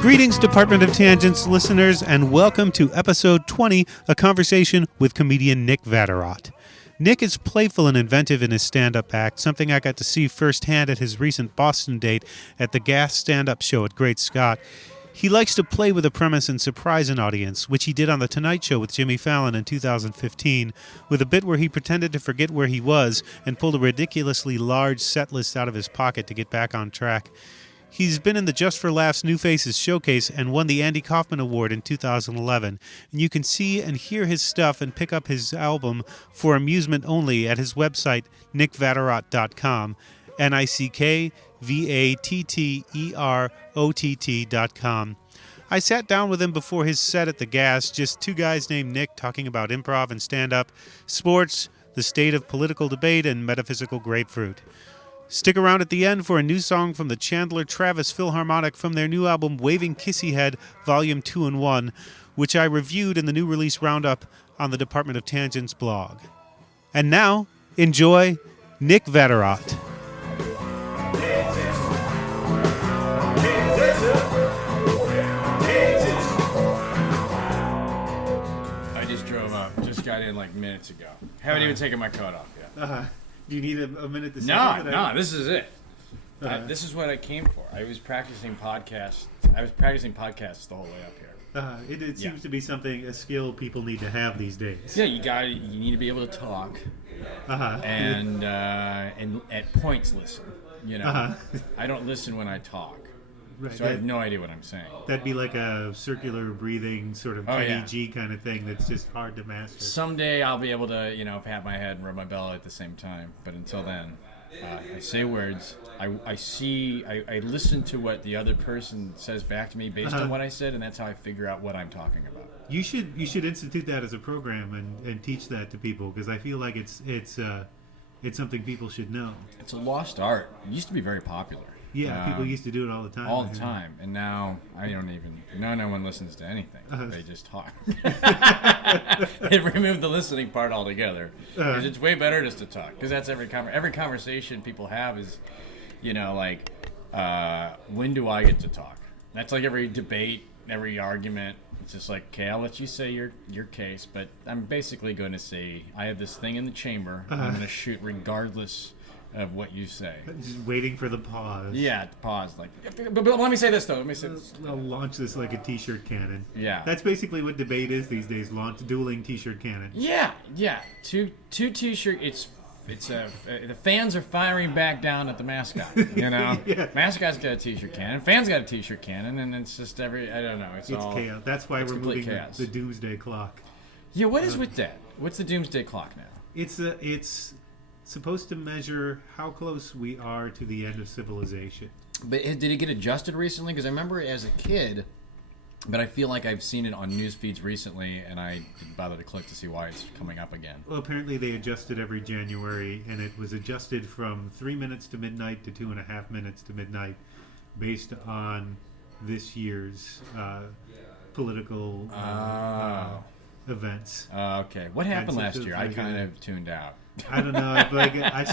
Greetings, Department of Tangents listeners, and welcome to episode 20, a conversation with comedian Nick Vatterott. Nick is playful and inventive in his stand-up act, something I got to see firsthand at his recent Boston date at the Gas stand-up show at Great Scott. He likes to play with a premise and surprise an audience, which he did on The Tonight Show with Jimmy Fallon in 2015, with a bit where he pretended to forget where he was and pulled a ridiculously large set list out of his pocket to get back on track. He's been in the Just for Laughs New Faces showcase and won the Andy Kaufman Award in 2011. And you can see and hear his stuff and pick up his album for amusement only at his website, nickvatterott.com, nickvatterott.com. I sat down with him before his set at the Gas, just two guys named Nick talking about improv and stand-up, sports, the state of political debate, and metaphysical grapefruit. Stick around at the end for a new song from the Chandler Travis Philharmonic from their new album Waving Kissy Head Volume 2 and 1, which I reviewed in the new release roundup on the Department of Tangents blog. And now, enjoy Nick Vatterott. I just drove up, just got in like minutes ago. Haven't even taken my coat off yet. Do you need a minute to say No, this is it. This is what I came for. I was practicing podcasts the whole way up here. It seems to be a skill people need to have these days. Yeah, you need to be able to talk, and at points listen. You know, I don't listen when I talk, right, so I have no idea what I'm saying. That'd be like a circular breathing sort of Kenny G kind of thing that's just hard to master. Someday I'll be able to, pat my head and rub my belly at the same time. But until then, I say words. I listen to what the other person says back to me based on what I said, and that's how I figure out what I'm talking about. You should institute that as a program and teach that to people, because I feel like it's something people should know. It's a lost art. It used to be very popular. Yeah, people used to do it all the time. All the time, and now no one listens to anything. They just talk. They've removed the listening part altogether, because it's way better just to talk. Because that's every conversation people have is, when do I get to talk? That's like every debate, every argument. It's just like, okay, I'll let you say your case, but I'm basically going to say I have this thing in the chamber. I'm going to shoot regardless of what you say. Just waiting for the pause. Yeah, pause. Like, but let me say this though. I'll launch this like a t-shirt cannon. Yeah. That's basically what debate is these days. Dueling t-shirt cannon. Yeah. Two t-shirt. It's the fans are firing back down at the mascot. Yeah. Mascot's got a t-shirt cannon. Fans got a t-shirt cannon, and it's just I don't know. It's all chaos. That's why we're moving chaos. The doomsday clock. Yeah. What is with that? What's the doomsday clock now? It's supposed to measure how close we are to the end of civilization. But did it get adjusted recently? Because I remember it as a kid, but I feel like I've seen it on news feeds recently, and I didn't bother to click to see why it's coming up again. Well, apparently they adjust it every January, and it was adjusted from 3 minutes to midnight to 2.5 minutes to midnight based on this year's political events. Okay. What happened last year? I kind of tuned out. I don't know. I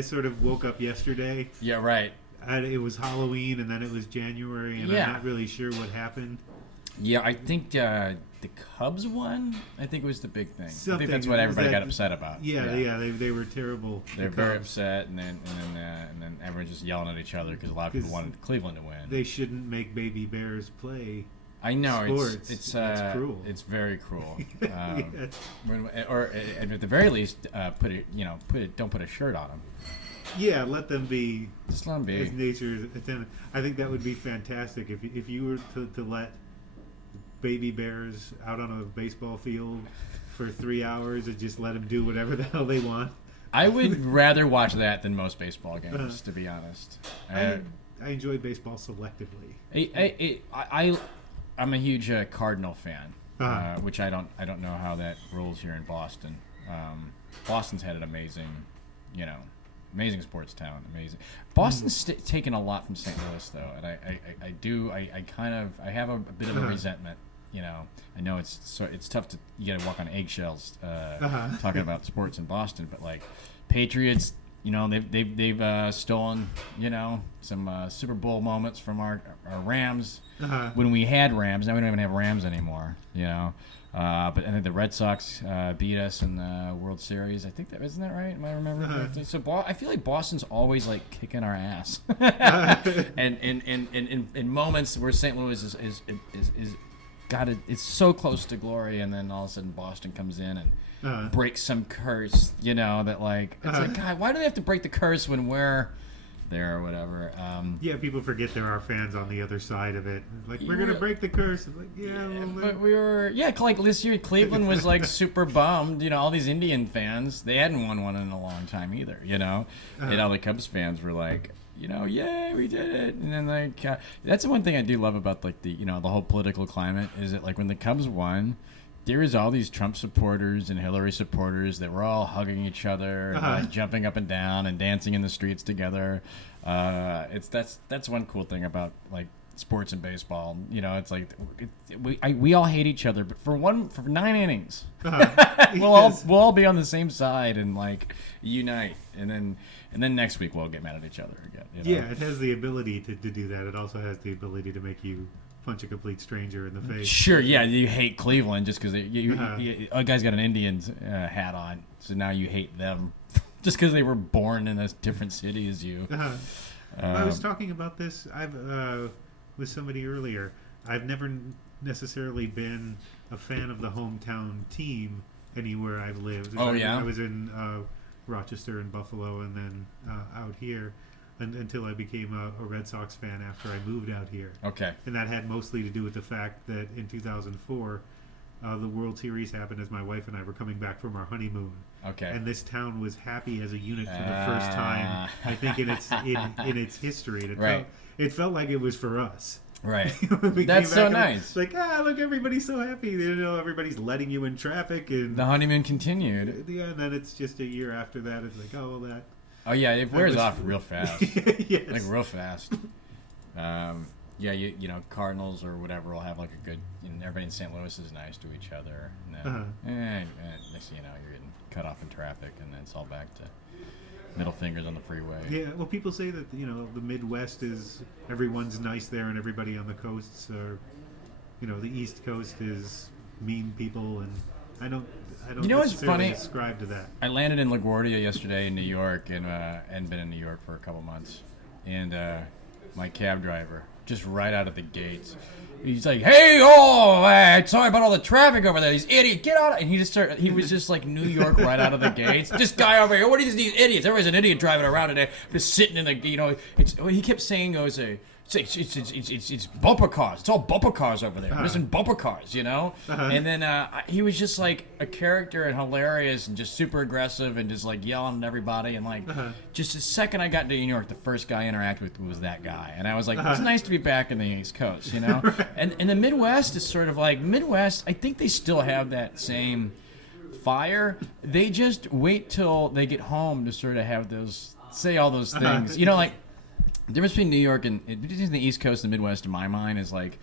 sort of woke up yesterday. Yeah, right. It was Halloween, and then it was January, and I'm not really sure what happened. Yeah, I think the Cubs won. I think it was the big thing. I think that's what everybody got upset about. Yeah. They were terrible. They're very upset, and then everyone's just yelling at each other because a lot of people wanted Cleveland to win. They shouldn't make baby bears play. I know sports. It's cruel. It's very cruel. Yes. Or at the very least, don't put a shirt on them. Yeah, let them be. Just let them be. As nature's attendant. I think that would be fantastic if you were to let baby bears out on a baseball field for 3 hours and just let them do whatever the hell they want. I would rather watch that than most baseball games, to be honest. I enjoy baseball selectively. I'm a huge Cardinal fan, which I don't know how that rolls here in Boston. Boston's had an amazing sports town. Amazing. Boston's taken a lot from St. Louis, though, and I have a bit of a resentment. I know it's tough you got to walk on eggshells talking about sports in Boston, but like Patriots, they've stolen, some Super Bowl moments from our Rams when we had Rams. Now we don't even have Rams anymore, But I think the Red Sox beat us in the World Series. I think isn't that right? Am I remembering correctly? So I feel like Boston's always like kicking our ass, and in moments where St. Louis is it's so close to glory, and then all of a sudden Boston comes in and breaks some curse, that like it's like, God, why do they have to break the curse when we're there or whatever? People forget there are fans on the other side of it. Like, we're gonna break the curse. Like, but we were like this year Cleveland was like super bummed. All these Indian fans, they hadn't won one in a long time either. And all the Cubs fans were like, yay, we did it. And then like that's the one thing I do love about like the the whole political climate is that like when the Cubs won, there was all these Trump supporters and Hillary supporters that were all hugging each other, and, like, jumping up and down and dancing in the streets together. That's one cool thing about like sports and baseball. It's like we all hate each other, but for 9 innings, we'll all be on the same side and like unite, and then next week we'll get mad at each other again. Yeah, it has the ability to do that. It also has the ability to make you punch a complete stranger in the face. Sure, yeah, you hate Cleveland just because a guy's got an Indians hat on, so now you hate them just because they were born in a different city as you. I was talking about this with somebody earlier. I've never necessarily been a fan of the hometown team anywhere I've lived. I was in Rochester and Buffalo, and then out here. Until I became a Red Sox fan after I moved out here. Okay. And that had mostly to do with the fact that in 2004, the World Series happened as my wife and I were coming back from our honeymoon. Okay. And this town was happy as a unit for the first time, I think, in its history. And it felt like it was for us. Right. That's so nice. It's like, look, everybody's so happy. Everybody's letting you in traffic. And the honeymoon continued. Yeah, and then it's just a year after that. It's like, oh, well, that... Oh yeah, it wears off real fast. Yes. Like real fast. Cardinals or whatever will have like a good. Everybody in St. Louis is nice to each other. And then, next thing you know, you're getting cut off in traffic, and then it's all back to middle fingers on the freeway. Yeah, well, people say that the Midwest is everyone's nice there, and everybody on the coasts are, the East Coast is mean people, and I don't necessarily subscribe to that. I landed in LaGuardia yesterday in New York, and been in New York for a couple months. And my cab driver, just right out of the gates, he's like, "Hey, sorry about all the traffic over there. These idiots, get out!" And he was just like New York right out of the gates. This guy over here, what are these idiots? Everybody's an idiot driving around today, just sitting in the, he kept saying, it's bumper cars. It's all bumper cars over there. Missing bumper cars, And then he was just like a character and hilarious and just super aggressive and just like yelling at everybody. And like just the second I got to New York, the first guy I interacted with was that guy. And I was like, it's nice to be back in the East Coast, Right. And the Midwest is sort of like, I think they still have that same fire. They just wait till they get home to sort of have say all those things. Like, the difference between New York and the East Coast and the Midwest, in my mind, is like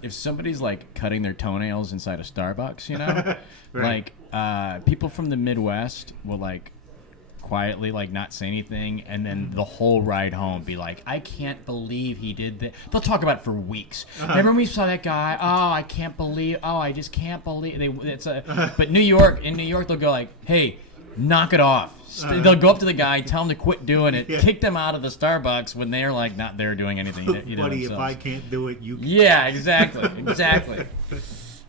if somebody's like cutting their toenails inside a Starbucks, right. Like people from the Midwest will like quietly like not say anything, and then the whole ride home be like, "I can't believe he did that." They'll talk about it for weeks. Remember when we saw that guy? Oh, I can't believe. Oh, I just can't believe. But in New York, they'll go like, "Hey, knock it off." They'll go up to the guy, tell him to quit doing it, kick them out of the Starbucks when they're like not there doing anything. Buddy, if I can't do it, you can. Yeah, exactly.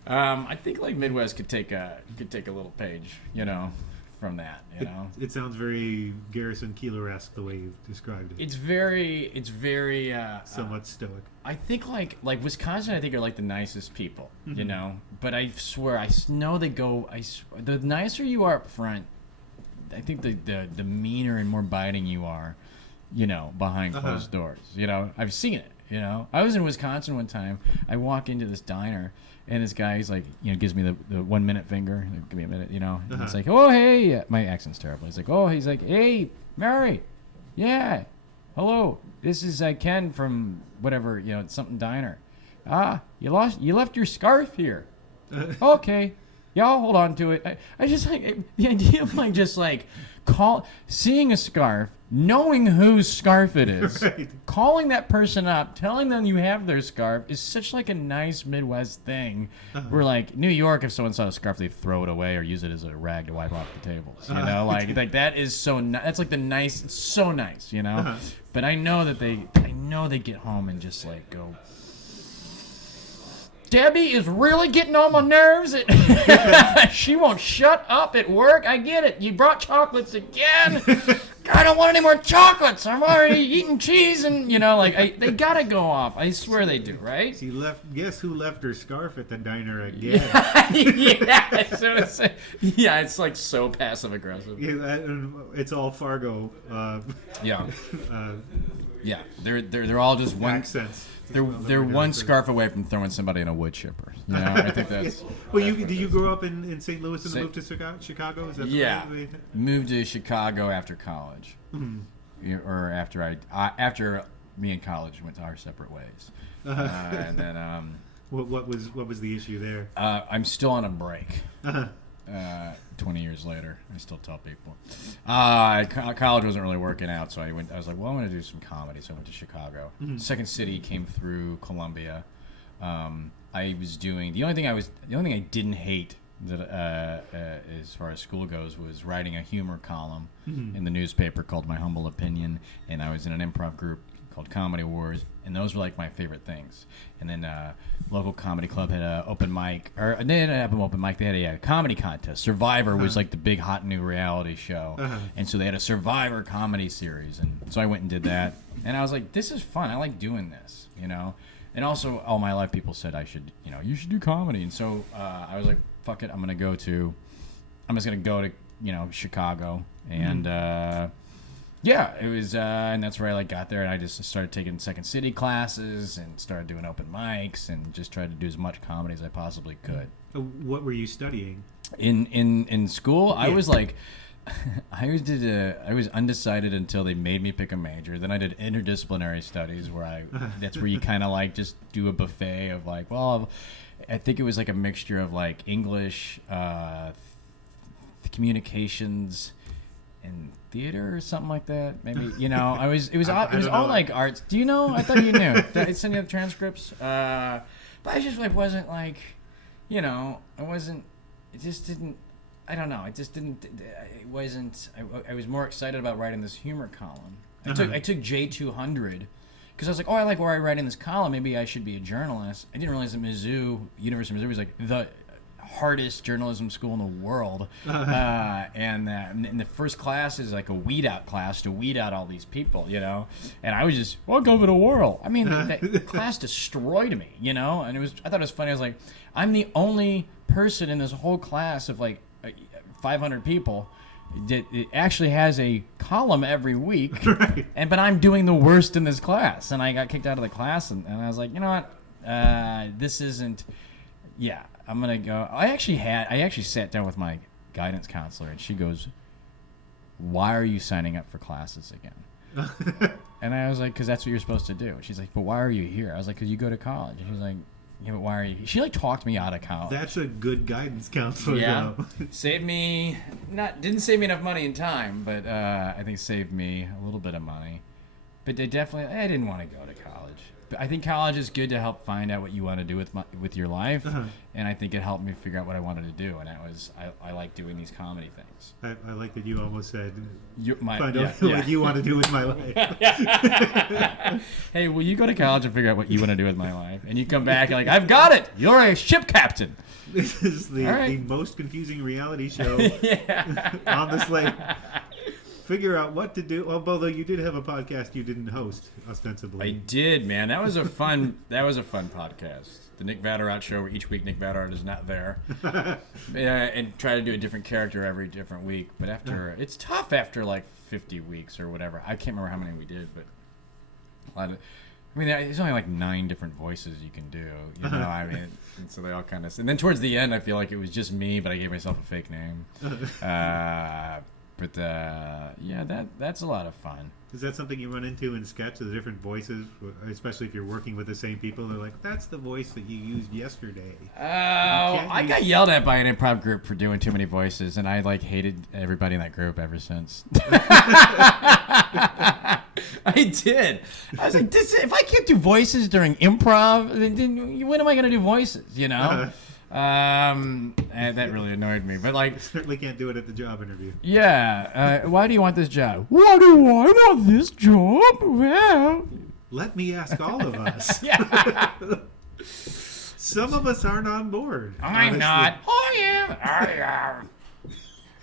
I think like Midwest could take a little page, from that. It sounds very Garrison Keillor-esque the way you've described it. It's very somewhat stoic. I think like Wisconsin, I think are like the nicest people, But I swear, I know they go. The nicer you are up front, I think the meaner and more biting you are, behind closed doors. I've seen it. I was in Wisconsin one time. I walk into this diner, and this guy, he's like, gives me the 1 minute finger. Like, give me a minute, And it's like, oh, hey. My accent's terrible. He's like, hey, Mary. Yeah. Hello. This is Ken from whatever, something diner. You left your scarf here. Okay. Y'all hold on to it. I just like the idea of like just like seeing a scarf, knowing whose scarf it is, Right. calling that person up, telling them you have their scarf is such like a nice Midwest thing. Where like New York, if someone saw a scarf, they'd throw it away or use it as a rag to wipe off the tables. You know, like that is so that's like the nice. It's so nice, you know. But I know that they get home and just like go. Debbie is really getting on my nerves. She won't shut up at work. I get it. You brought chocolates again. I don't want any more chocolates. I'm already eating cheese, and you know, like they gotta go off. I swear they do, right? She left. Guess who left her scarf at the diner again? Yeah, it's like so passive aggressive. Yeah, it's all Fargo. Yeah, yeah. They're all just one Accents. They're one scarf away from throwing somebody in a wood chipper. You know, I think that's. Well, did you grow up in St. Louis and move to Chicago? Is that yeah, the way? Moved to Chicago after college, or after me and college went our separate ways, and then. What was the issue there? I'm still on a break. 20 years later, I still tell people. College wasn't really working out, so I was like, well, I'm going to do some comedy. So I went to Chicago. Second City came through Columbia. I was doing the only thing I didn't hate that as far as school goes was writing a humor column in the newspaper called My Humble Opinion, and I was in an improv group called Comedy Wars, and those were like my favorite things. And then local comedy club had an open mic, or they didn't have an open mic. They had a comedy contest. Survivor was like the big hot new reality show, and so they had a Survivor comedy series, and so I went and did that. And I was like, this is fun. I like doing this, you know. And also, all my life, people said I should, you know, you should do comedy. And so I was like, fuck it, I'm just gonna go to, you know, Chicago, and. Yeah, it was, and that's where I like got there, and I just started taking Second City classes and started doing open mics and just tried to do as much comedy as I possibly could. What were you studying? In school, Yeah. I was like, I was undecided until they made me pick a major. Then I did interdisciplinary studies, where that's where you kind of like just do a buffet of like, well, I think it was like a mixture of like English, communications, and theater or something like that. Maybe, you know, it was all like arts. Do you know? I thought you knew. I sent you the transcripts. But I just like wasn't like, you know, it just didn't. I don't know. It just didn't. It wasn't. I was more excited about writing this humor column. I took J200 because I was like, oh, I like where I write in this column. Maybe I should be a journalist. I didn't realize that University of Missouri was like the hardest journalism school in the world, and the first class is like a weed out class to weed out all these people, you know. And I was just, welcome to the world. I mean, that class destroyed me, you know. And I thought it was funny. I was like, I'm the only person in this whole class of like 500 people that it actually has a column every week, Right. but I'm doing the worst in this class, and I got kicked out of the class, and I was like, you know what, this isn't. Yeah, I'm gonna go. I actually sat down with my guidance counselor, and she goes, "Why are you signing up for classes again?" And I was like, "Because that's what you're supposed to do." She's like, "But why are you here?" I was like, "Because you go to college." And she's like, "Yeah, but why are you?" She like talked me out of college. That's a good guidance counselor. Yeah, though. didn't save me enough money and time, but I think saved me a little bit of money. But I didn't want to go to college. But I think college is good to help find out what you want to do with your life, and I think it helped me figure out what I wanted to do. And I like doing these comedy things. I like that you almost said, find out what you want to do with my life. Hey, will you go to college and figure out what you want to do with my life? And you come back and like, I've got it. You're a ship captain. This is the most confusing reality show on the slate. Figure out what to do. Well, although you did have a podcast you didn't host, ostensibly. I did, man. That was a fun podcast. The Nick Vatterott show, where each week Nick Vatterott is not there, and try to do a different character every different week. But it's tough after like 50 weeks or whatever. I can't remember how many we did, but there's only like 9 different voices you can do. You know, I mean, and so they all kind of. And then towards the end, I feel like it was just me, but I gave myself a fake name. But that's a lot of fun. Is that something you run into in sketch, the different voices, especially if you're working with the same people? They're like, that's the voice that you used yesterday. I got yelled at by an improv group for doing too many voices, and I hated everybody in that group ever since. I did. I was like, if I can't do voices during improv, then when am I going to do voices, And that really annoyed me. But certainly can't do it at the job interview. Yeah. Why do you want this job? Why do I want this job? Well, let me ask all of us. Yeah. Some of us aren't on board. I'm not. I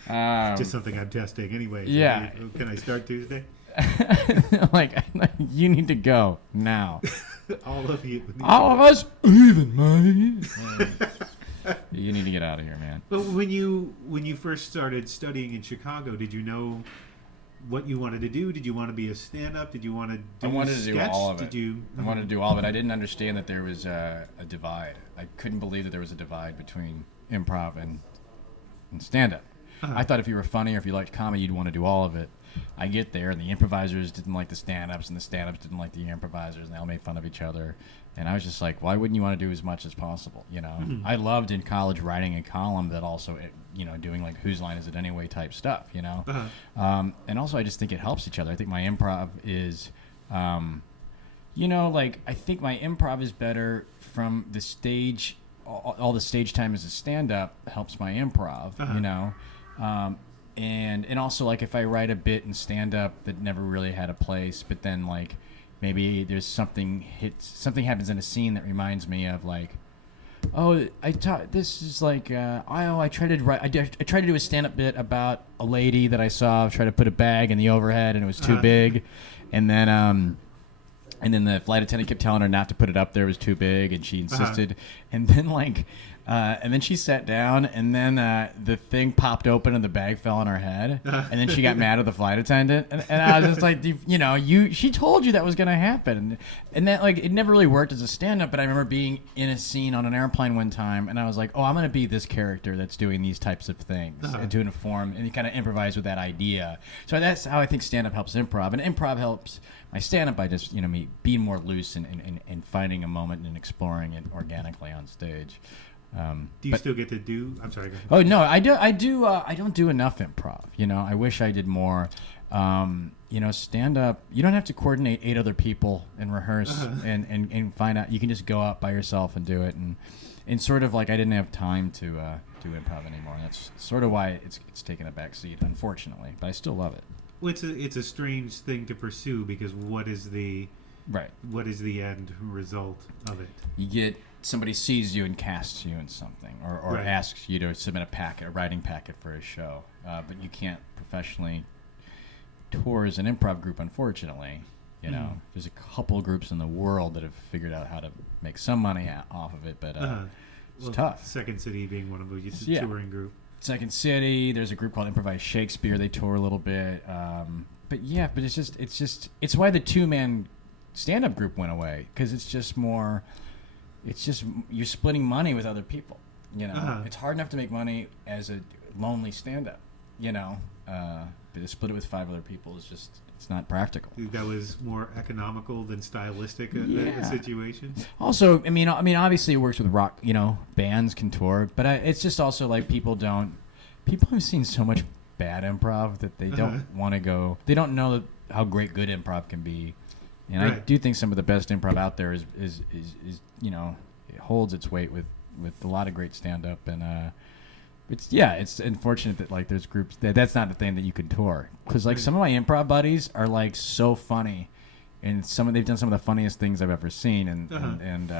am. Just something I'm testing anyway. Yeah. Can I start Tuesday? You need to go now. All of you. All of us, even me. You need to get out of here, man. But when you first started studying in Chicago, did you know what you wanted to do? Did you want to be a stand-up? Did you want to do I wanted sketch? to do all of it. I wanted to do all of it. I didn't understand that there was a divide. I couldn't believe that there was a divide between improv and stand-up. I thought if you were funny or if you liked comedy, you'd want to do all of it. I get there, and the improvisers didn't like the stand-ups, and the stand-ups didn't like the improvisers, and they all made fun of each other. And I was just like, why wouldn't you want to do as much as possible, Mm-hmm. I loved in college writing a column that also, doing whose line is it anyway type stuff, And also I just think it helps each other. I think my improv is, I think my improv is better from the stage. All the stage time as a stand-up helps my improv, And also, if I write a bit in stand-up that never really had a place, but then, maybe there's something happens in a scene that reminds me of, this is I tried to do a stand-up bit about a lady that I saw try to put a bag in the overhead, and it was too big, and then the flight attendant kept telling her not to put it up there, it was too big, and she insisted, and then she sat down, and then the thing popped open and the bag fell on her head, and then she got mad at the flight attendant, and I was just like, she told you that was going to happen, and that it never really worked as a stand-up, but I remember being in a scene on an airplane one time, and I was like, oh, I'm going to be this character that's doing these types of things, and to inform, and you kind of improvise with that idea. So that's how I think stand-up helps improv, and improv helps my stand-up by just, me being more loose and finding a moment and exploring it organically on stage. Do you still get to do? I'm sorry. Go ahead. Oh no, I do. I don't do enough improv. I wish I did more. Stand up. You don't have to coordinate 8 other people and rehearse and find out. You can just go out by yourself and do it. And sort of I didn't have time to do improv anymore. And that's sort of why it's taken a back seat, unfortunately. But I still love it. Well, it's a strange thing to pursue because what is the end result of it? You get. Somebody sees you and casts you in something, or asks you to submit a writing packet for a show, but you can't professionally tour as an improv group, unfortunately. There's a couple of groups in the world that have figured out how to make some money off of it, but it's tough. Second City being one of them, just a touring group. Second City, there's a group called Improvised Shakespeare. They tour a little bit, but it's why the 2-man stand-up group went away, because it's just more. It's just you're splitting money with other people. It's hard enough to make money as a lonely stand-up. But to split it with 5 other people is just it's not practical. That was more economical than stylistic a situation. Also, I mean, obviously it works with rock. Bands can tour, but it's just also people have seen so much bad improv that they don't want to go. They don't know how great good improv can be. And I do think some of the best improv out there is it holds its weight with a lot of great stand-up, and it's unfortunate that there's groups that's not the thing that you can tour, because some of my improv buddies are so funny, and they've done some of the funniest things I've ever seen, and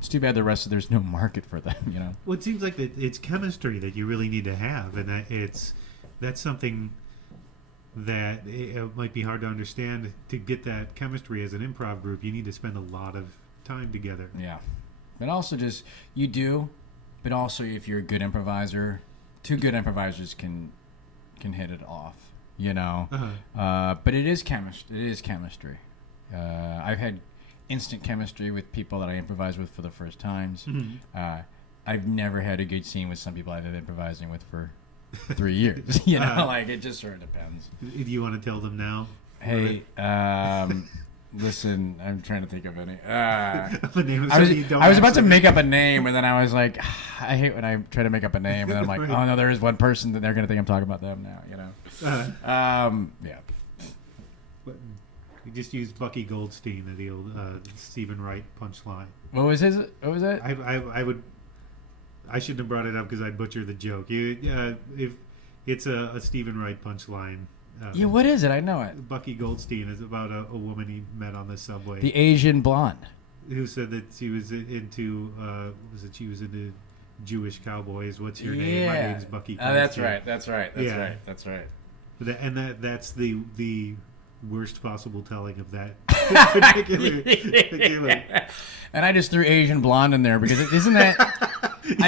it's too bad there's no market for them. Well, it seems like it's chemistry that you really need to have, and that's something that it might be hard to understand. To get that chemistry as an improv group, you need to spend a lot of time together. Yeah. But also but also if you're a good improviser, 2 good improvisers can hit it off, but it is chemistry. I've had instant chemistry with people that I improvise with for the first times. I've never had a good scene with some people I've been improvising with for 3 years. You know, like it just sort of depends. Do you want to tell them now? Hey, listen, I'm trying to think of any. The name of I something you don't was about to actually- make up a name, and then I was like, I hate when I try to make up a name, and then I'm like, Right. oh no, there is one person that they're gonna think I'm talking about them now. You know. Yeah. But you just use Bucky Goldstein, the old Stephen Wright punchline. What was his? What was that? I shouldn't have brought it up because I'd butcher the joke. If it's a Stephen Wright punchline. Yeah, what is it? I know it. Bucky Goldstein is about a woman he met on the subway. The Asian blonde. Who said that she was into she was into Jewish cowboys. What's your name? My name's Bucky Goldstein. That's right. That's right. That's right. That's the worst possible telling of that particular. And I just threw Asian blonde in there because isn't that?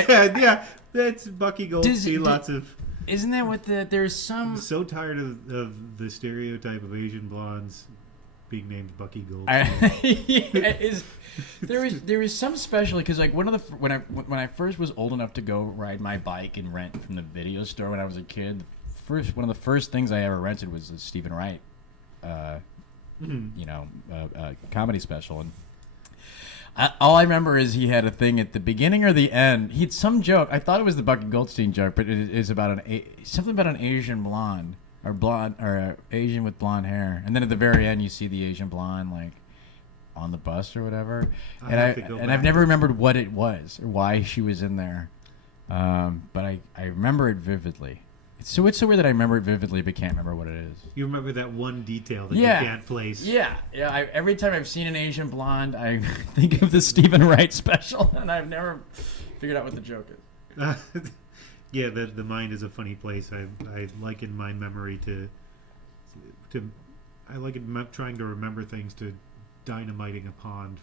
Yeah, that's Bucky Goldstein. Lots of. Isn't that what there's some? I'm so tired of the stereotype of Asian blondes being named Bucky Goldstein. There was some special because like when I first was old enough to go ride my bike and rent from the video store when I was a kid, one of the first things I ever rented was a Stephen Wright, comedy special, and all I remember is he had a thing at the beginning or the end. He had some joke. I thought it was the Bucky Goldstein joke, but it is about something about an Asian blonde or Asian with blonde hair, and then at the very end you see the Asian blonde like on the bus or whatever. I've never remembered what it was or why she was in there, but I remember it vividly. It's so weird that I remember it vividly but can't remember what it is. You remember that one detail that you can't place. Yeah. Every time I've seen an Asian blonde, I think of the Stephen Wright special, and I've never figured out what the joke is. Yeah, the mind is a funny place. I liken my memory to I liken trying to remember things to dynamiting a pond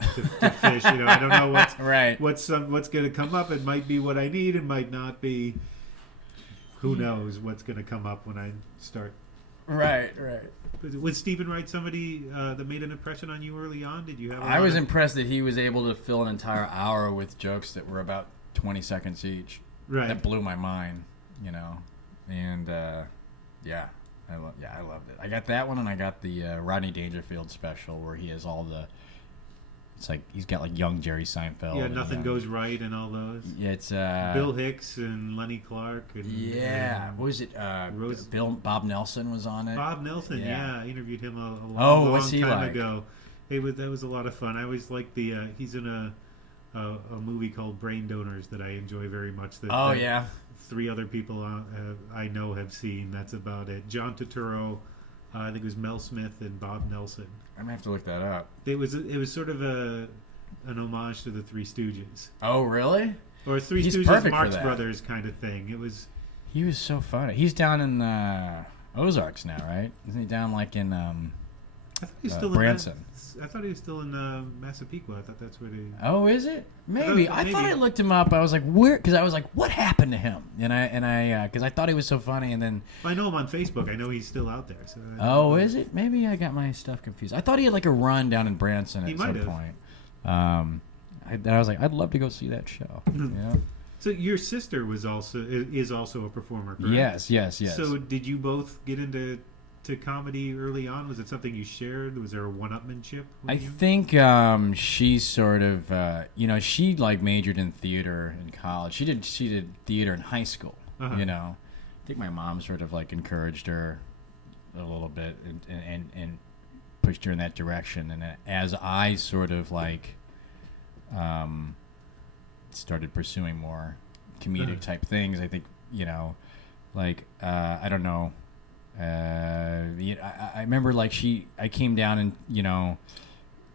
to fish. I don't know what's right. What's going to come up. It might be what I need. It might not be. Who knows what's going to come up when I start. Right. Was Stephen Wright somebody that made an impression on you early on? Did you have? I was impressed that he was able to fill an entire hour with jokes that were about 20 seconds each. Right. That blew my mind, and I loved it. I got that one, and I got the Rodney Dangerfield special where he has all the. It's like he's got like young Jerry Seinfeld. Yeah, Nothing Goes Right and all those. Yeah, it's Bill Hicks and Lenny Clark. And, what was it? Bob Nelson was on it. Bob Nelson, yeah. I interviewed him a long time ago. That was a lot of fun. I always like he's in a movie called Brain Donors that I enjoy very much. That 3 other people I know have seen. That's about it. John Turturro. I think it was Mel Smith and Bob Nelson. I'm gonna have to look that up. It was sort of an homage to the Three Stooges. Oh, really? Or Three Stooges, Marx Brothers kind of thing. He was so funny. He's down in Ozarks now, right? Isn't he down like in I thought he was still Branson? I thought he was still in Massapequa. I thought that's where he. Oh, is it? Maybe. I thought I looked him up. I was like, where? Because I was like, what happened to him? And I because I thought he was so funny, and then. I know him on Facebook. I know he's still out there. So is it? Maybe I got my stuff confused. I thought he had like a run down in Branson at some point. I was like, I'd love to go see that show. Yeah. So your sister is also a performer, correct? Yes. So did you both get into comedy early on? Was it something you shared? Was there a one-upmanship? I think she sort of, she like majored in theater in college. She did theater in high school. Uh-huh. I think my mom sort of like encouraged her a little bit and pushed her in that direction. And as I sort of like started pursuing more comedic type things, I think I don't know. I remember like I came down and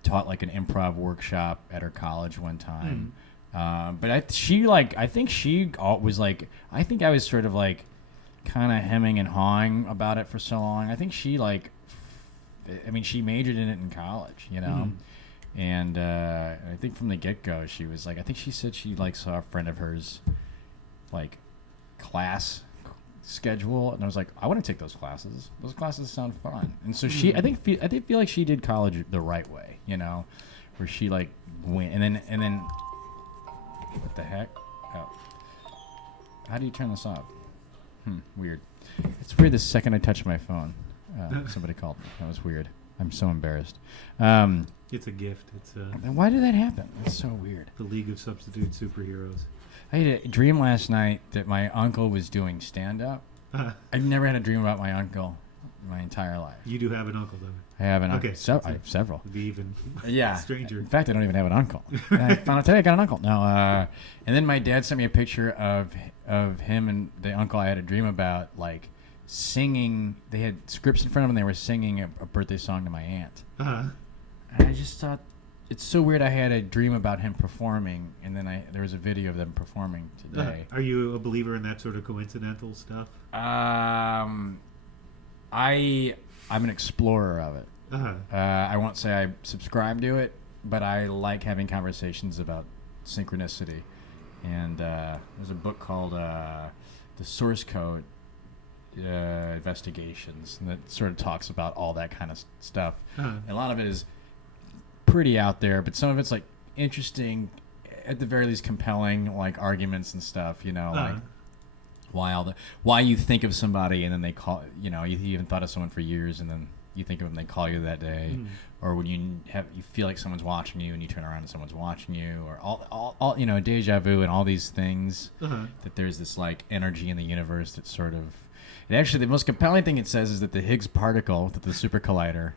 taught like an improv workshop at her college one time. But I think she was like, I think I was sort of like kind of hemming and hawing about it for so long. I think she she majored in it in college, and I think from the get-go she was like, I think she said she like saw a friend of hers like class schedule, and I was like, I want to take those classes. Those classes sound fun. And so I feel like she did college the right way, where she like went and then what the heck? Oh. How do you turn this off? Weird. It's weird the second I touched my phone. Somebody called me. That was weird. I'm so embarrassed. It's a gift. And why did that happen? It's so weird. The League of Substitute Superheroes. I had a dream last night that my uncle was doing stand-up. I've never had a dream about my uncle my entire life. You do have an uncle, though. I have an uncle. Okay. I have several. It'd be even stranger. In fact, I don't even have an uncle. And I found out today I got an uncle. No, and then my dad sent me a picture of him and the uncle I had a dream about, like, singing. They had scripts in front of them. They were singing a birthday song to my aunt. And I just thought, it's so weird. I had a dream about him performing, and then there was a video of them performing today. Are you a believer in that sort of coincidental stuff? I'm an explorer of it. I won't say I subscribe to it, but I like having conversations about synchronicity. And there's a book called The Source Code Investigations, and that sort of talks about all that kind of stuff. And a lot of it is pretty out there, but some of it's like interesting, at the very least compelling, like arguments and stuff, like why you think of somebody and then they call, you even thought of someone for years and then you think of them, they call you that day, or when you feel like someone's watching you and you turn around and someone's watching you, or all deja vu and all these things, that there's this like energy in the universe that sort of. And actually, the most compelling thing it says is that the Higgs particle, that the super collider,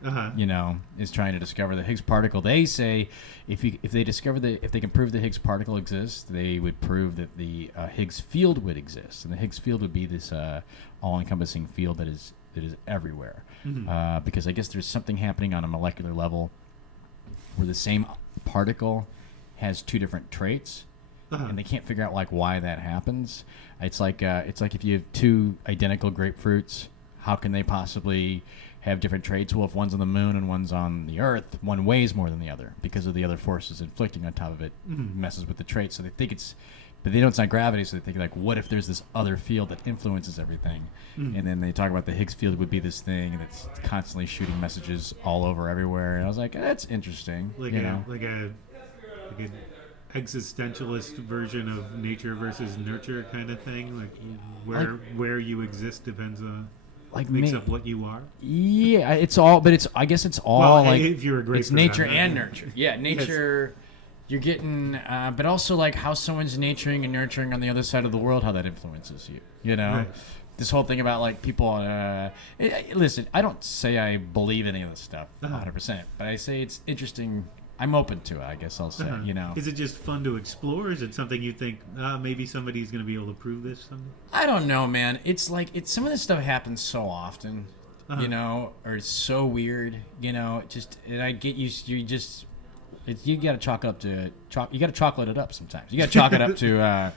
is trying to discover the Higgs particle. They say if they can prove the Higgs particle exists, they would prove that the Higgs field would exist, and the Higgs field would be this all-encompassing field that is everywhere. Because I guess there's something happening on a molecular level where the same particle has two different traits. And they can't figure out like why that happens. It's like if you have two identical grapefruits, how can they possibly have different traits? Well, if one's on the moon and one's on the Earth, one weighs more than the other because of the other forces inflicting on top of it, messes with the traits. So they think but they know it's not gravity. So they think like, what if there's this other field that influences everything? And then they talk about the Higgs field would be this thing that's constantly shooting messages all over everywhere. And I was like, that's interesting. Like an existentialist version of nature versus nurture kind of thing, like where you exist depends on makes up what you are. Yeah, it's all, but I guess it's all well, like if you're a great it's nature and nurture. Yeah, nature. You're getting, but also like how someone's naturing and nurturing on the other side of the world, how that influences you. Right. This whole thing about like people. Listen, I don't say I believe any of this stuff 100%, but I say it's interesting. I'm open to it, I guess I'll say, Is it just fun to explore? Is it something you think, maybe somebody's going to be able to prove this someday? I don't know, man. It's like, some of this stuff happens so often, or it's so weird, and I get you just, you got to chalk it up to, you got to chocolate it up sometimes. You got to chalk it up to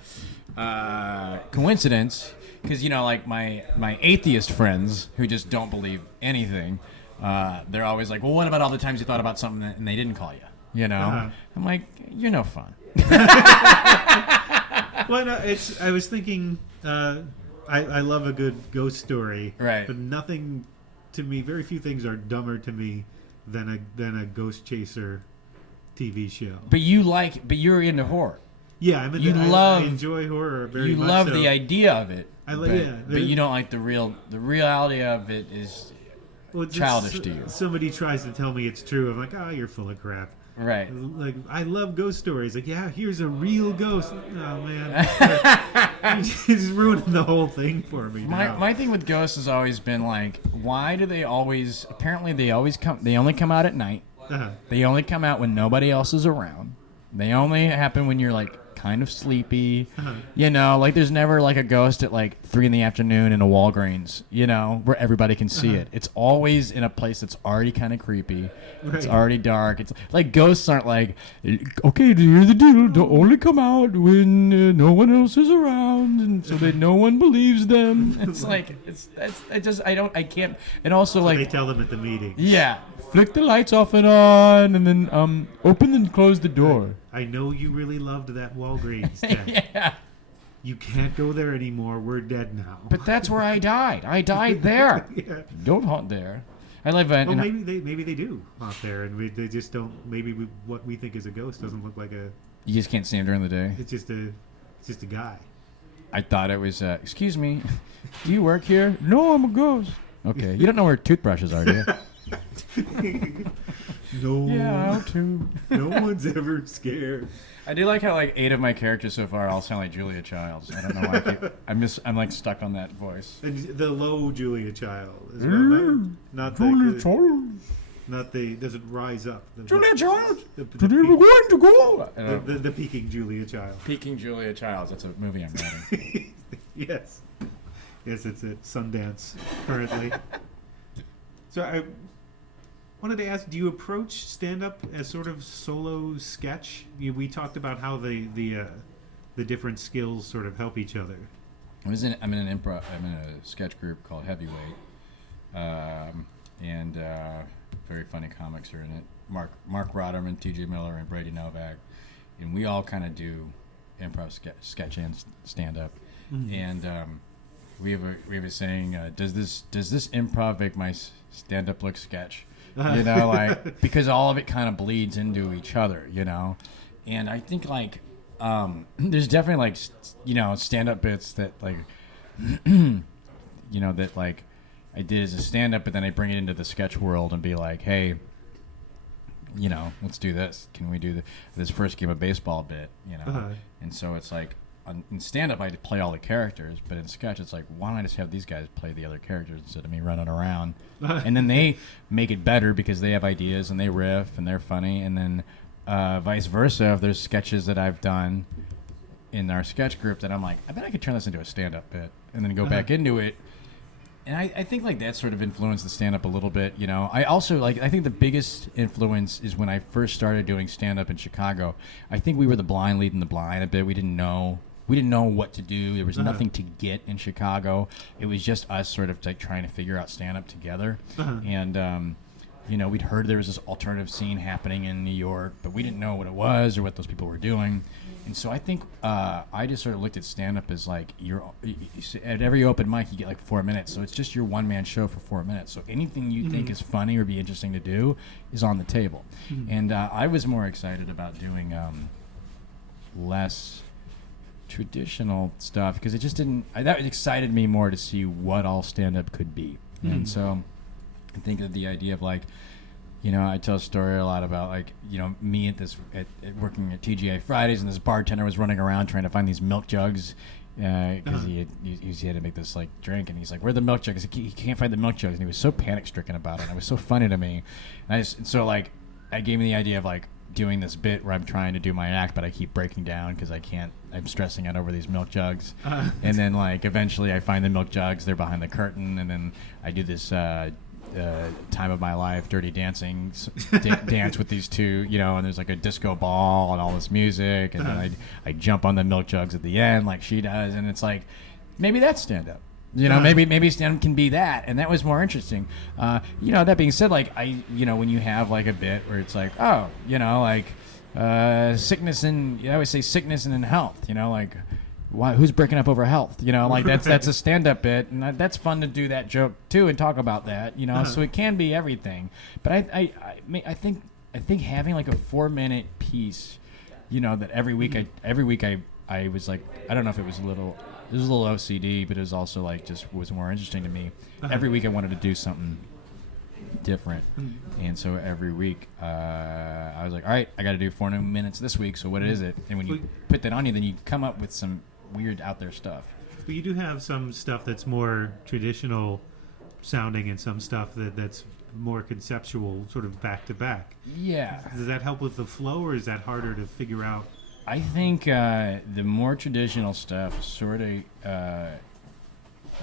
coincidence, because, like my atheist friends who just don't believe anything, they're always like, well, what about all the times you thought about something and they didn't call you? I'm like, you're no fun. Well, no, I was thinking, I love a good ghost story, right? But nothing, to me, very few things are dumber to me than a ghost chaser TV show. But you're into horror. Yeah, I enjoy horror very much. You love the idea of it. But you don't like the reality of it is childish to you. Somebody tries to tell me it's true. I'm like, oh, you're full of crap. Right. Like, I love ghost stories. Like, yeah, here's a real ghost. Oh, man. He's ruining the whole thing for me now. My thing with ghosts has always been like, why do they always, apparently they only come out at night. They only come out when nobody else is around. They only happen when you're like kind of sleepy, like there's never like a ghost at like 3 PM in a Walgreens, where everybody can see it. It's always in a place that's already kind of creepy. Right. It's already dark. It's like ghosts aren't like, okay, here's the deal. Don't only come out when no one else is around, and so that no one believes them. It's like I can't. And also so like they tell them at the meeting. Yeah, flick the lights off and on, and then open and close the door. I know you really loved that Walgreens. Yeah. You can't go there anymore. We're dead now. But that's where I died. I died there. Yeah. Don't haunt there. I live in. Well, maybe they do haunt there, and they just don't. Maybe what we think is a ghost doesn't look like a. You just can't see him during the day. It's just a guy. I thought it was, excuse me, do you work here? No, I'm a ghost. Okay, you don't know where toothbrushes are, do you? No, Yeah, too. no one's ever scared. I do like how like 8 of my characters so far all sound like Julia Childs. I don't know why. I'm like stuck on that voice. And the low Julia Child as well. Not the, not the, doesn't rise up. Julia Childs. Today we're going to go. The peaking Julia Child. Peaking Julia Childs. That's a movie I'm writing. Yes. Yes, it's at Sundance currently. So I wanted to ask, do you approach stand-up as sort of solo sketch? We talked about how the different skills sort of help each other. I'm in a sketch group called Heavyweight, and very funny comics are in it. Mark Rotterman, T.J. Miller, and Brady Novak, and we all kind of do improv sketch and stand-up. Mm-hmm. And we have a saying: does this improv make my stand-up look sketch? You know, like, because all of it kind of bleeds into each other, you know. And I think like there's definitely like stand-up bits that like that like I did as a stand-up, but then I bring it into the sketch world and be like, hey, let's do this. Can we do this first game of baseball bit? And so it's like in stand-up I play all the characters, but in sketch it's like, why don't I just have these guys play the other characters instead of me running around? And then they make it better because they have ideas and they riff and they're funny. And then vice versa, if there's sketches that I've done in our sketch group that I'm like, I bet I could turn this into a stand-up bit and then go back into it. And I think like that sort of influenced the stand-up a little bit, I also I think the biggest influence is when I first started doing stand-up in Chicago. I think we were the blind leading the blind a bit. We didn't know what to do. There was nothing to get in Chicago. It was just us sort of like trying to figure out stand-up together. And we'd heard there was this alternative scene happening in New York, but we didn't know what it was or what those people were doing. And so I think I just sort of looked at stand-up as like at every open mic you get like 4 minutes, so it's just your one-man show for 4 minutes. So anything you think is funny or be interesting to do is on the table. And I was more excited about doing less traditional stuff because it just didn't. That excited me more to see what all stand-up could be. And so I think that the idea of like, I tell a story a lot about like, me at working at TGI Fridays, and this bartender was running around trying to find these milk jugs because he had to make this like drink, and he's like, "Where are the milk jugs?" He can't find the milk jugs, and he was so panic stricken about it. And it was so funny to me, and I gave me the idea of like doing this bit where I'm trying to do my act, but I keep breaking down because I'm stressing out over these milk jugs. And then like eventually I find the milk jugs, they're behind the curtain, and then I do this time of my life dirty dancing dance with these two, and there's like a disco ball and all this music, and then I jump on the milk jugs at the end like she does, and it's like, maybe that's stand-up. Maybe stand-up can be that, and that was more interesting. That being said, like when you have like a bit where it's like, sickness and I always say sickness and in health, like who's breaking up over health? That's a stand-up bit, and that's fun to do that joke too and talk about that. So it can be everything. But I think having like a 4-minute piece, that every week I was like, I don't know if it was a little OCD, but it was also like just was more interesting to me. Every week I wanted to do something different, and so every week I was like, all right, I got to do 4 minutes this week. So what is it? And when you put that on you, then you come up with some weird out there stuff. But you do have some stuff that's more traditional sounding and some stuff that's more conceptual, sort of back to back. Yeah. Does that help with the flow, or is that harder to figure out? I think the more traditional stuff sort of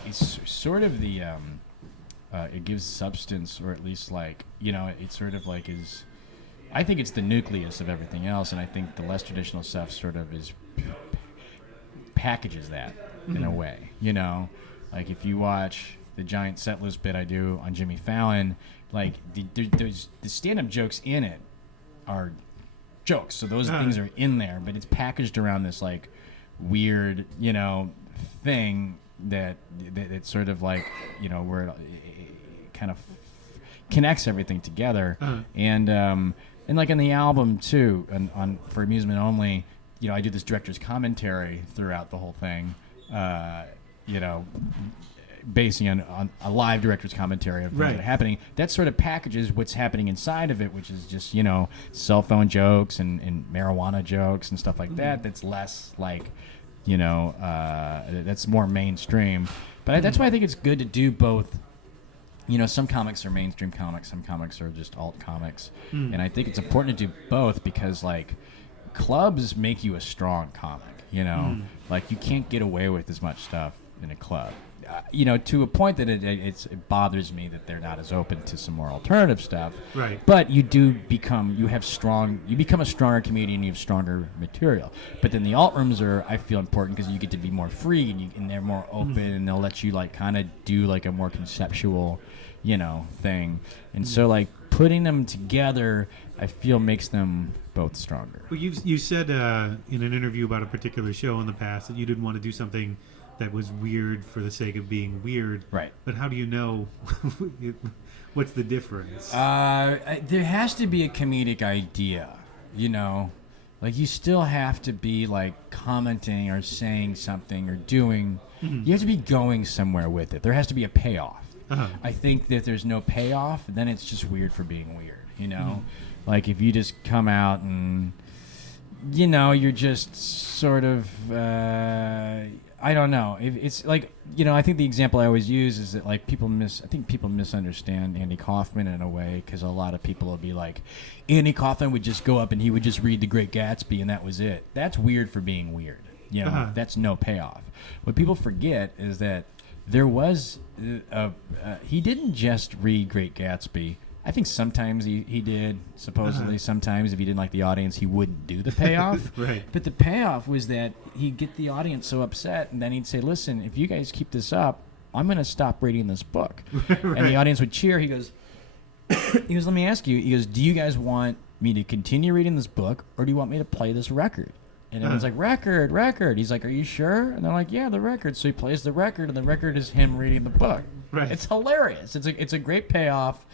it's sort of the it gives substance, or at least like it sort of like is. I think it's the nucleus of everything else, and I think the less traditional stuff sort of is packages that in a way. Like if you watch the giant set list bit I do on Jimmy Fallon, like there's the stand-up jokes in it are jokes, so those things are in there, but it's packaged around this like weird thing that it's sort of like where it kind of connects everything together. And like in the album too, and on for amusement only, I do this director's commentary throughout the whole thing, you know, basing on a live director's commentary of things that are happening. That sort of packages what's happening inside of it, which is just, you know, cell phone jokes and marijuana jokes and stuff like that. That's less like, you know, that's more mainstream. But that's why I think it's good to do both. You know, some comics are mainstream comics, some comics are just alt comics. And I think it's important to do both because, like, clubs make you a strong comic, you know? Like, you can't get away with as much stuff in a club. You know, to a point that it bothers me that they're not as open to some more alternative stuff. Right. But you become a stronger comedian, you have stronger material. But then the alt rooms are, I feel, important because you get to be more free and they're more open and they'll let you, like, kind of do, like, a more conceptual, you know, thing. And so, like, putting them together, I feel, makes them both stronger. Well, you said in an interview about a particular show in the past that you didn't want to do something that was weird for the sake of being weird. Right. But how do you know what's the difference? There has to be a comedic idea, you know? Like, you still have to be, like, commenting or saying something or doing. You have to be going somewhere with it. There has to be a payoff. I think that if there's no payoff, then it's just weird for being weird, you know? Like, if you just come out and, you know, you're just sort of... I don't know. It's like, you know, I think the example I always use is that, like, people misunderstand Andy Kaufman in a way because a lot of people will be like, Andy Kaufman would just go up and he would just read The Great Gatsby and that was it. That's weird for being weird. You know, that's no payoff. What people forget is that there was he didn't just read Great Gatsby. I think sometimes he did, supposedly. Sometimes if he didn't like the audience, he wouldn't do the payoff. Right. But the payoff was that he'd get the audience so upset, and then he'd say, listen, if you guys keep this up, I'm going to stop reading this book. Right. And the audience would cheer. He goes, let me ask you. He goes, do you guys want me to continue reading this book, or do you want me to play this record? And everyone's like, record. He's like, are you sure? And they're like, yeah, the record. So he plays the record, and the record is him reading the book. Right. It's hilarious. It's a great payoff.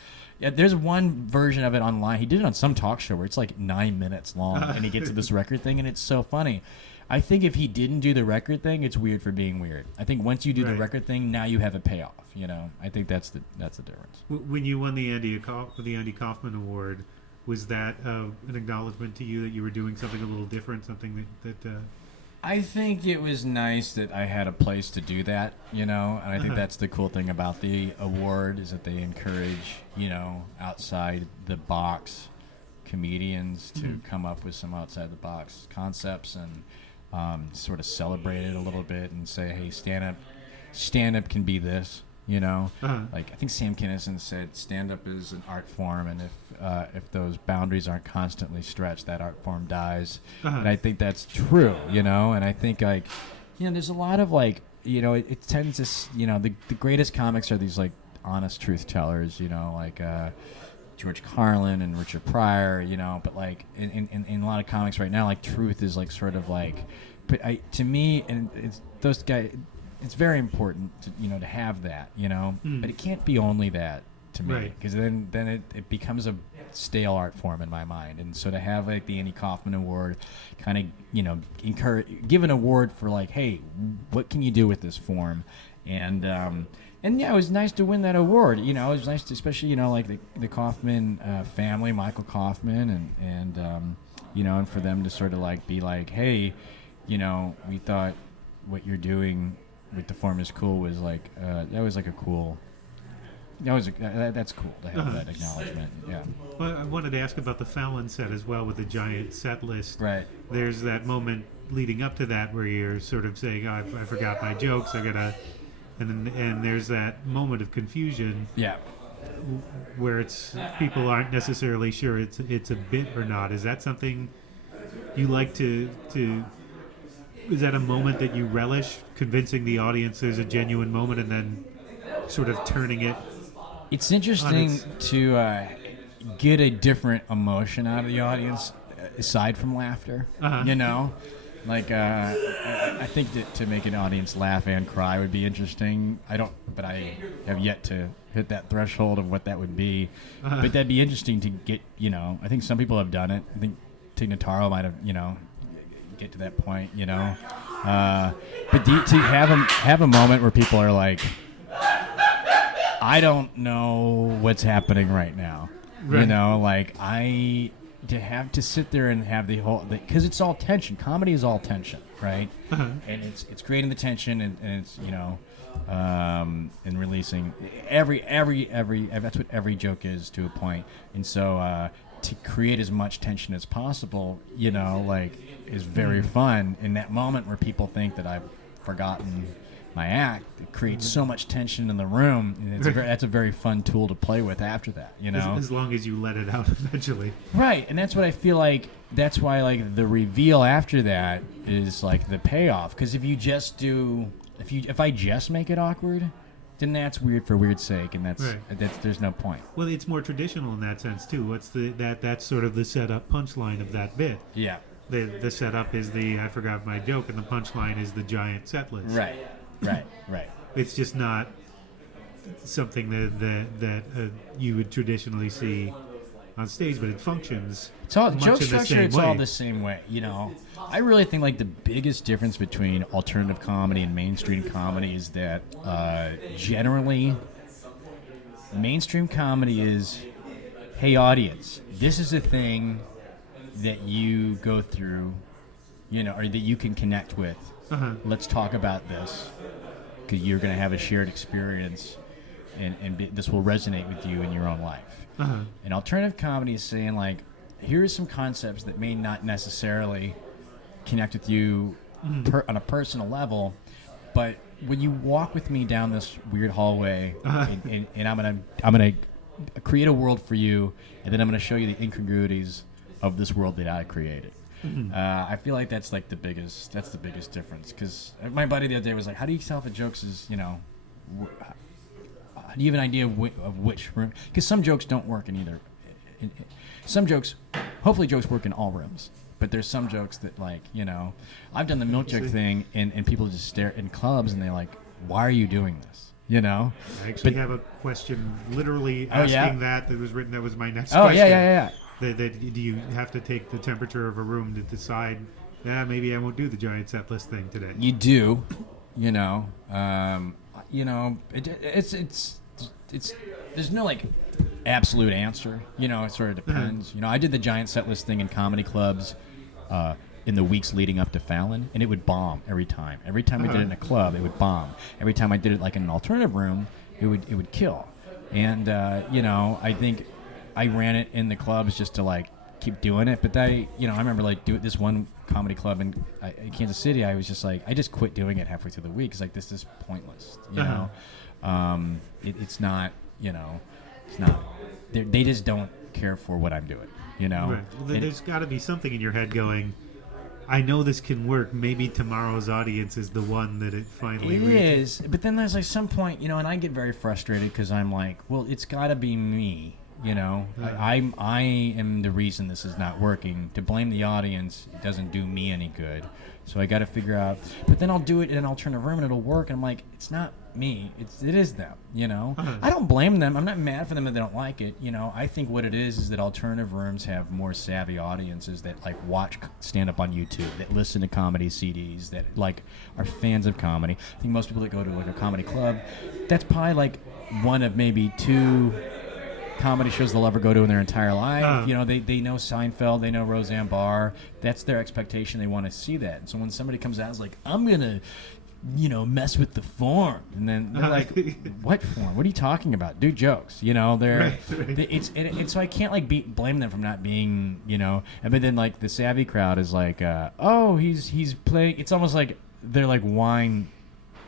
Yeah, there's one version of it online. He did it on some talk show where it's like 9 minutes long, and he gets to this record thing, and it's so funny. I think if he didn't do the record thing, it's weird for being weird. I think once you do the record thing, now you have a payoff. You know, I think that's the difference. When you won the Andy Kaufman Award, was that an acknowledgement to you that you were doing something a little different, something that I think it was nice that I had a place to do that, you know, and I think that's the cool thing about the award is that they encourage, you know, outside the box comedians to come up with some outside the box concepts and sort of celebrate it a little bit and say, hey, stand up can be this, you know. Like, I think Sam Kinison said stand up is an art form, and if those boundaries aren't constantly stretched, that art form dies. And I think that's true, you know. And I think, like, you know, there's a lot of, like, you know, it tends to, you know, the greatest comics are these, like, honest truth tellers, you know, like George Carlin and Richard Pryor, you know. But, like, in a lot of comics right now, like, truth is, like, sort of like, but to me, and it's those guys, it's very important to, you know, to have that, you know, but it can't be only that to me, because then it becomes a stale art form in my mind. And so to have, like, the Andy Kaufman Award kind of, you know, give an award for, like, hey, what can you do with this form? And yeah, it was nice to win that award. You know, it was nice to, especially, you know, like the Kaufman family, Michael Kaufman, and you know, and for them to sort of, like, be like, hey, you know, we thought what you're doing with the form is cool, was like that was like a cool. That's cool to have that acknowledgement. Yeah. Well, I wanted to ask about the Fallon set as well, with the giant set list. Right. There's that moment leading up to that where you're sort of saying, oh, I forgot my jokes. And there's that moment of confusion. Yeah. Where it's people aren't necessarily sure it's a bit or not. Is that something you like to? Is that a moment that you relish, convincing the audience there's a genuine moment and then sort of turning it? It's interesting to get a different emotion out of the audience aside from laughter. You know, like I think that to make an audience laugh and cry would be interesting. But I have yet to hit that threshold of what that would be. But that'd be interesting to get. You know, I think some people have done it. I think Tig Notaro might have. You know, get to that point. You know, But to have a moment where people are like, I don't know what's happening right now. Right. You know, like to have to sit there and have the whole, because it's all tension. Comedy is all tension, right? Uh-huh. And it's creating the tension and it's, you know, and releasing every that's what every joke is to a point. And so to create as much tension as possible, you know, like is very fun. In that moment where people think that I've forgotten my act, it creates so much tension in the room, and that's a very fun tool to play with after that, you know. As long as you let it out eventually. Right, and that's what I feel like. That's why, like, the reveal after that is like the payoff. Because if you just do, if I just make it awkward, then that's weird for weird's sake, and that's there's no point. Well, it's more traditional in that sense too. What's that's sort of the setup punchline of that bit. Yeah. The setup is the I forgot my joke, and the punchline is the giant set list. Right. Right. It's just not something that you would traditionally see on stage, but it functions. It's all much joke in the structure. same It's way. all the same way. You know, I really think like the biggest difference between alternative comedy and mainstream comedy is that generally mainstream comedy is, hey audience, this is a thing that you go through, you know, or that you can connect with. Uh-huh. Let's talk about this, because you're going to have a shared experience, and this will resonate with you in your own life. Uh-huh. And alternative comedy is saying, like, here are some concepts that may not necessarily connect with you on a personal level, but when you walk with me down this weird hallway, and I'm gonna create a world for you, and then I'm gonna show you the incongruities of this world that I created. I feel like that's like the biggest difference, because my buddy the other day was like, how do you tell if a joke is, you know, do you have an idea of which room? Because some jokes don't work in either. Some jokes, hopefully jokes work in all rooms, but there's some jokes that, like, you know, I've done the milk jug thing, and people just stare in clubs and they're like, why are you doing this? You know? I actually have a question literally asking that was written. That was my next question. Yeah. Do you have to take the temperature of a room to decide, maybe I won't do the giant set list thing today? You do, you know. It's there's no like absolute answer. You know, it sort of depends. You know, I did the giant set list thing in comedy clubs in the weeks leading up to Fallon, and it would bomb every time. Every time I did it in a club, it would bomb. Every time I did it like in an alternative room, it would kill. And you know, I think I ran it in the clubs just to like keep doing it. But I remember like doing this one comedy club in Kansas City. I was just like, I just quit doing it halfway through the week. It's like, this is pointless. You know, it's not. You know, it's not. They just don't care for what I'm doing. You know, right. Well, there's got to be something in your head going, I know this can work. Maybe tomorrow's audience is the one that it finally reaches. But then there's like some point, you know, and I get very frustrated because I'm like, well, it's got to be me. You know, I am the reason this is not working. To blame the audience, it doesn't do me any good. So I got to figure out. But then I'll do it in an alternative room and it'll work. And I'm like, it's not me. It is them. You know, I don't blame them. I'm not mad for them that they don't like it. You know, I think what it is that alternative rooms have more savvy audiences that like watch stand up on YouTube, that listen to comedy CDs, that like are fans of comedy. I think most people that go to like a comedy club, that's probably like one of maybe two comedy shows they'll ever go to in their entire life. You know, they know Seinfeld, they know Roseanne Barr. That's their expectation. They want to see that. And so when somebody comes out and is like, I'm gonna, you know, mess with the form, and then they're like, what form? What are you talking about? Do jokes. You know, it's so I can't like blame them for not being, you know. But then like the savvy crowd is like, oh, he's playing. It's almost like they're like wine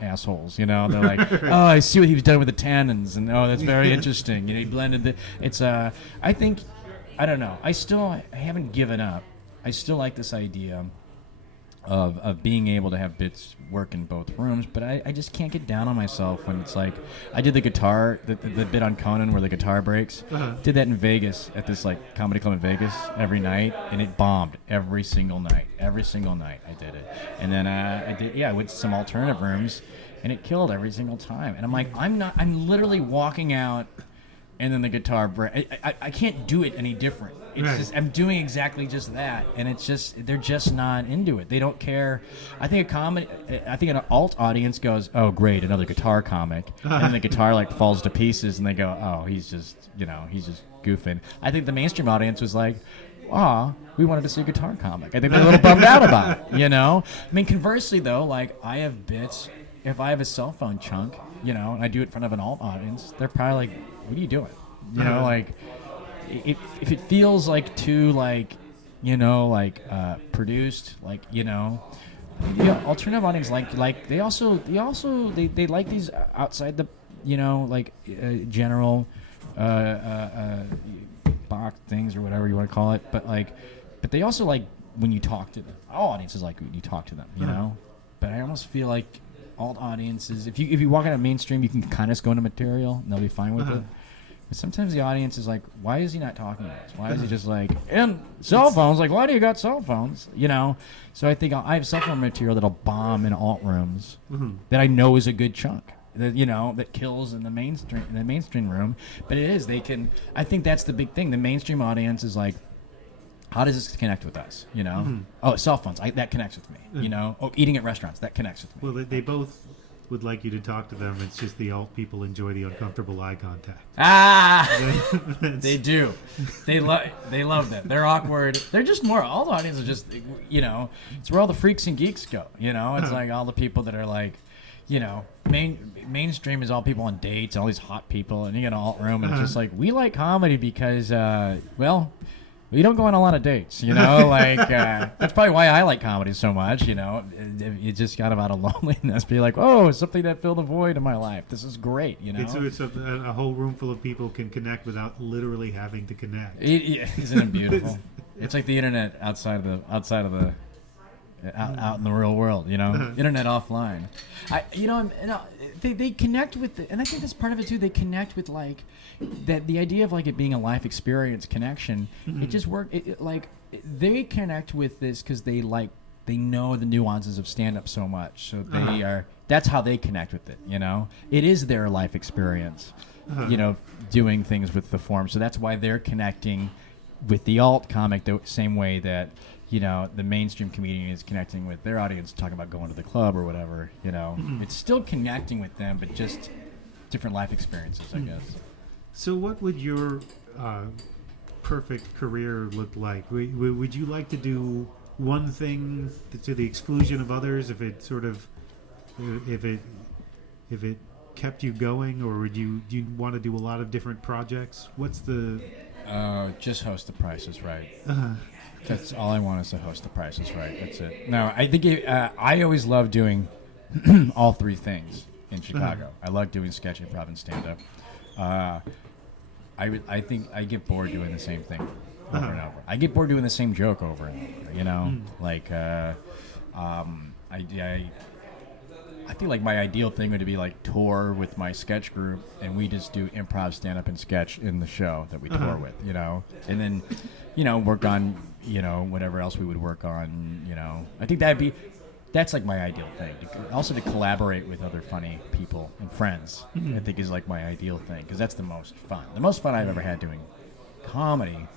assholes, you know. They're like, oh, I see what he's done with the tannins, and oh, that's very interesting. You know, he blended the. It's I think, I don't know. I haven't given up. I still like this idea of being able to have bits work in both rooms, but I just can't get down on myself when it's like, I did the guitar, the bit on Conan where the guitar breaks. Did that in Vegas at this like comedy club in Vegas every night, and it bombed every single night. Every single night I did it, and then I went to some alternative rooms, and it killed every single time. And I'm like, I'm literally walking out, and then the guitar break. I can't do it any different. It's Right. just I'm doing exactly just that, and it's just they're just not into it. They don't care. I think an alt audience goes, "Oh, great, another guitar comic," and then the guitar like falls to pieces, and they go, "Oh, he's just goofing." I think the mainstream audience was like, "Ah, we wanted to see a guitar comic." I think they're a little bummed out about it. I mean, conversely though, like I have bits. If I have a cell phone chunk, and I do it in front of an alt audience, they're probably like, "What are you doing?" Like. If it feels like too produced, the alternative audience they like these outside the general box things or whatever you want to call it, but they also like when you talk to them. All audiences like when you talk to them, But I almost feel like alt audiences, if you walk out of mainstream, you can kind of go into material and they'll be fine with it. But sometimes the audience is like, why is he not talking to us? Why is he just like, and cell phones? Like, why do you got cell phones? So I think I have cell phone material that'll bomb in alt rooms that I know is a good chunk. That kills in the mainstream room. But it is. I think that's the big thing. The mainstream audience is like, how does this connect with us? Oh, cell phones. That connects with me. Oh, eating at restaurants. That connects with me. Well, they both would like you to talk to them. It's just the alt people enjoy the uncomfortable eye contact. They do. They love that. They're awkward. They're just more. All the audience are just, it's where all the freaks and geeks go. It's like all the people that are like, mainstream is all people on dates, all these hot people, and you get an alt room, and it's just like, we like comedy because, we don't go on a lot of dates, that's probably why I like comedy so much, It just got out of loneliness, be like, oh, something that filled a void in my life. This is great, It's a whole room full of people can connect without literally having to connect. Isn't it beautiful? It's like the internet outside of the out in the real world, internet offline. They connect with and I think that's part of it too. They connect with that the idea of it being a life experience connection. It just worked. They connect with this because they know the nuances of stand up so much. So that's how they connect with it. It is their life experience. Doing things with the form. So that's why they're connecting with the alt comic the same way that. The mainstream comedian is connecting with their audience, talking about going to the club or whatever. It's still connecting with them, but just different life experiences, I guess. So, what would your perfect career look like? Would you like to do one thing to the exclusion of others? If it kept you going, or do you want to do a lot of different projects? What's the? Just host The Price is Right. That's all I want is to host The Price is Right. That's it. No, I think I always love doing all three things in Chicago. I love doing sketch, improv, and stand-up. I think I get bored doing the same thing over and over. I get bored doing the same joke over and over. I think my ideal thing would be tour with my sketch group, and we just do improv, stand-up, and sketch in the show that we tour with, and then, work on, whatever else we would work on, I think that's my ideal thing. Also to collaborate with other funny people and friends, I think is my ideal thing, because that's the most fun. The most fun I've ever had doing comedy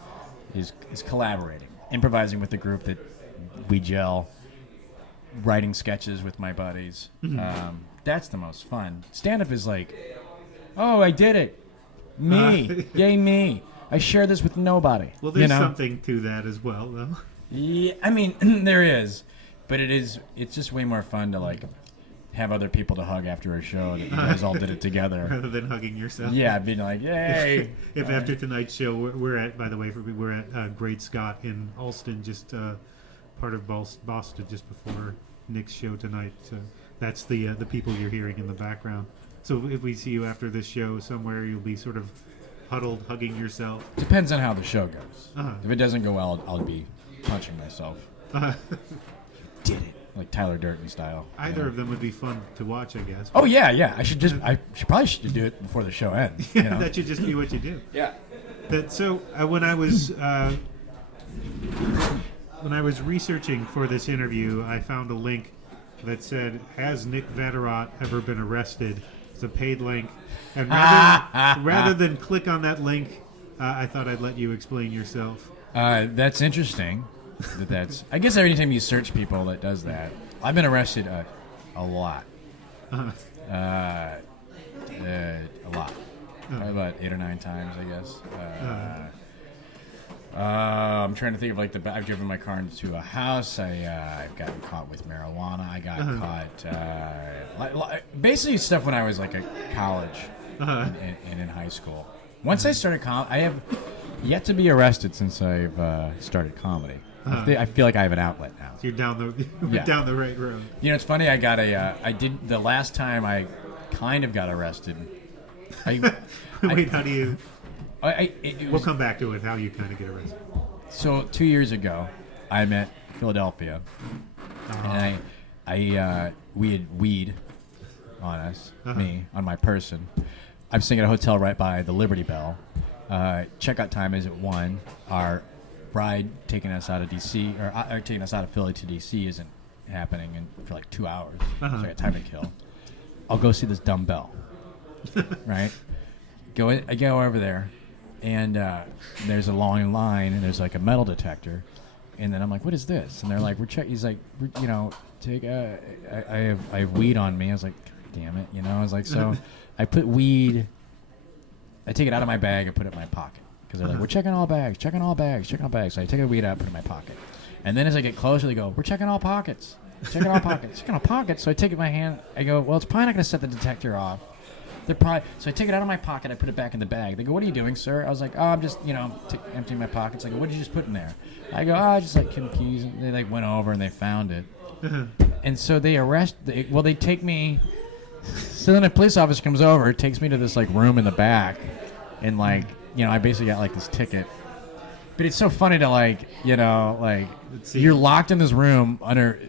is collaborating, improvising with the group that we gel, writing sketches with my buddies. That's the most fun. Stand-up is oh, I did it. Me. Yay, me. I share this with nobody. Well, there's something to that as well, though. Yeah, I mean, there is. But it's just way more fun to, have other people to hug after a show that you guys all did it together. Rather than hugging yourself. Yeah, being yay. If after tonight's show, we're at, by the way, we're at Great Scott in Allston, just part of Boston, just before Nick's show tonight. So that's the people you're hearing in the background. So if we see you after this show somewhere, you'll be sort of huddled, hugging yourself. Depends on how the show goes. If it doesn't go well, I'll be punching myself. Did it. Like Tyler Durden style. Either of them would be fun to watch, I guess. Oh yeah. I should probably do it before the show ends. Yeah, that should just be what you do. Yeah. When I was researching for this interview, I found a link that said, "Has Nick Vatterott ever been arrested?" It's a paid link, and rather than click on that link, I thought I'd let you explain yourself. That's interesting. I guess every time you search people that does that. I've been arrested a lot. Uh-huh. A lot. Probably about 8 or 9 times, I guess. I'm trying to think of I've driven my car into a house. I've gotten caught with marijuana. I got caught basically stuff when I was like at college and in high school. Once I started I have yet to be arrested since I've started comedy. I feel like I have an outlet now. So you're down the right road. You know, it's funny. The last time I kind of got arrested. Wait, how do you? We'll Was, come back to it. How you kind of get arrested? So 2 years ago, I'm at Philadelphia, and we had weed on us, me on my person. I'm staying at a hotel right by the Liberty Bell. Checkout time is at 1. Our ride taking us out of DC or taking us out of Philly to DC isn't happening for like 2 hours. So I got time to kill. I'll go see this dumbbell. Right? I go over there, and there's a long line, and there's like a metal detector, and then I'm like, "What is this?" And they're like, He's like, take. I have weed on me. I was like, God damn it, I was like, so I put weed. I take it out of my bag and put it in my pocket because they're like, "We're checking all bags, checking all bags, checking all bags." So I take the weed out, put it in my pocket, and then as I get closer, they go, "We're checking all pockets, checking all pockets, checking all pockets." So I take it in my hand. I go, "Well, it's probably not going to set the detector off." So I take it out of my pocket. I put it back in the bag. They go, "What are you doing, sir?" I was like, "Oh, I'm just, emptying my pockets." I go, "What did you just put in there?" I go, "Oh, just like keys." And they went over and they found it. And so they they take me. So then a police officer comes over, takes me to this room in the back, and I basically got this ticket. But it's so funny to you're locked in this room under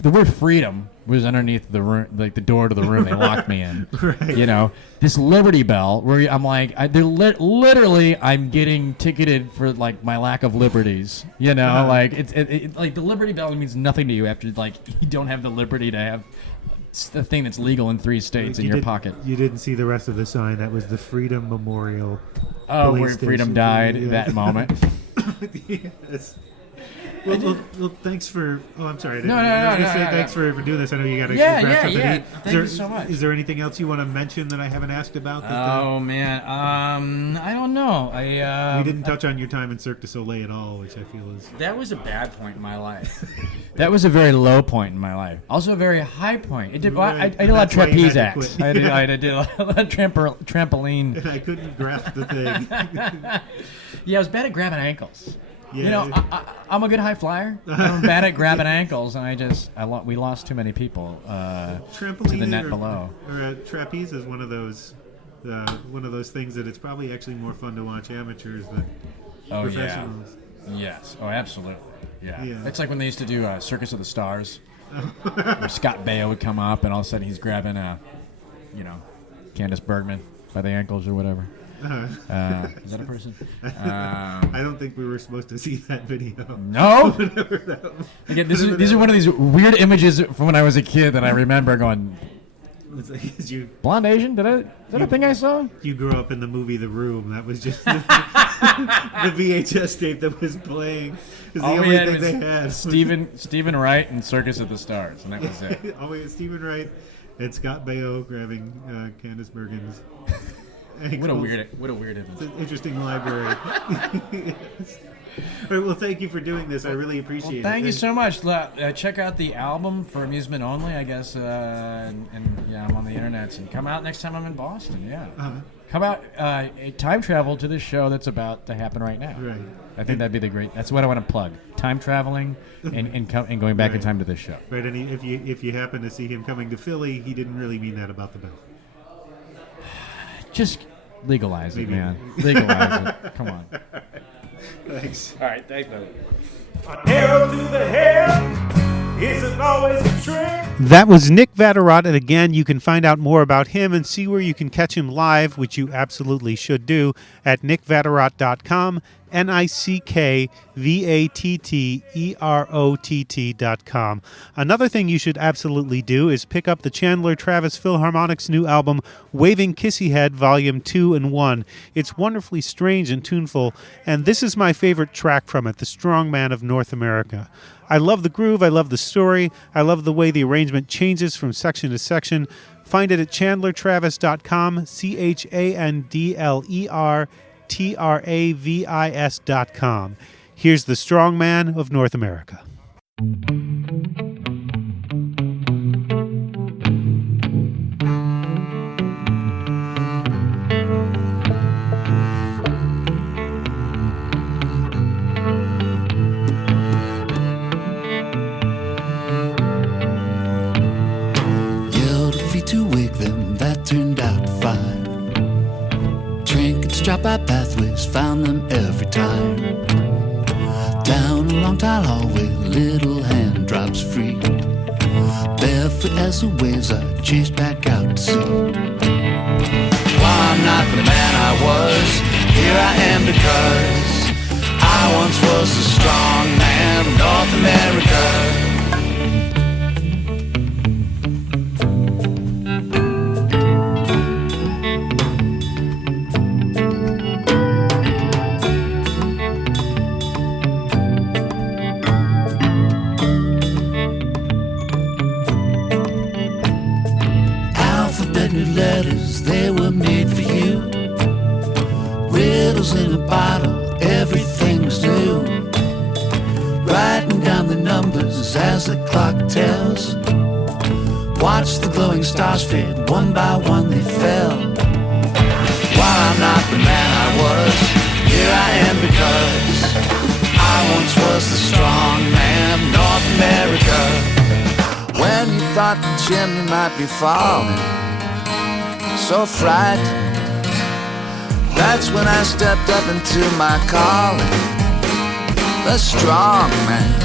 the word freedom was underneath the room, the door to the room they locked me in. Right. This Liberty Bell where I'm literally I'm getting ticketed for my lack of liberties. The Liberty Bell means nothing to you after you don't have the liberty to have the thing that's legal in 3 states in your pocket. You didn't see the rest of the sign. That was the Freedom Memorial. Oh, where freedom died that moment. Yes. Well, thanks for. Oh, I'm sorry. No. Thanks for doing this. I know you got to. Yeah. Thank you so much. Is there anything else you want to mention that I haven't asked about? Man. I don't know. We didn't touch on your time in Cirque du Soleil at all, which I feel is. That was a bad point in my life. That was a very low point in my life. Also a very high point. I did a lot of trapeze acts. I did a lot of trampoline. And I couldn't grasp the thing. Yeah, I was bad at grabbing ankles. Yeah. I'm a good high flyer. I'm bad at grabbing ankles, and we lost too many people to the net below. Or trapeze is one of those things that it's probably actually more fun to watch amateurs than professionals. Yeah. Yes. Oh, absolutely. Yeah. It's like when they used to do Circus of the Stars, where Scott Baio would come up, and all of a sudden he's grabbing Candice Bergman by the ankles or whatever. Is that a person? I don't think we were supposed to see that video. No. Again, these are one of these weird images from when I was a kid that I remember going. Blonde Asian? Is that a thing I saw? You grew up in the movie The Room. That was just the VHS tape that was playing. It was the only thing they had. Stephen Wright and Circus of the Stars, and that was it. Stephen Wright and Scott Baio grabbing Candice Bergen's. What a weird image. It's an interesting library. Yes. All right, well, thank you for doing this. I really appreciate it. Thank you so much. Check out the album for amusement only, I guess. I'm on the internet. And come out next time I'm in Boston. Yeah. Come out, time travel to this show that's about to happen right now. Right. I think that'd be that's what I want to plug. Time traveling and going back in time to this show. Right. And if you happen to see him coming to Philly, he didn't really mean that about the bell. Just legalize it, man. Legalize it. Come on. Thanks. All right, thanks, buddy. Arrow to the head isn't always a trick. That was Nick Vatterott, and again, you can find out more about him and see where you can catch him live, which you absolutely should do, at nickvatterott.com, NICKVATTEROTT.com. Another thing you should absolutely do is pick up the Chandler Travis Philharmonic's new album, Waving Kissy Head, Volume 2 and 1. It's wonderfully strange and tuneful, and this is my favorite track from it, The Strong Man of North America. I love the groove, I love the story, I love the way the arrangement changes from section to section. Find it at chandlertravis.com, ChandlerTravis.com. Here's The Strong Man of North America. To wake them, that turned out fine. Trinkets drop our pathways, found them every time. Down a long tile hallway, little hand drops free. Barefoot as the waves are chased back out to sea. While I'm not the man I was, here I am because I once was the strong man of North America. Letters, they were made for you. Riddles in a bottle, everything was new. Writing down the numbers as the clock tells. Watch the glowing stars fade, one by one they fell. While I'm not the man I was, here I am because I once was the strong man of North America. When you thought the chimney might be falling, so frightened, that's when I stepped up into my calling, the strong man.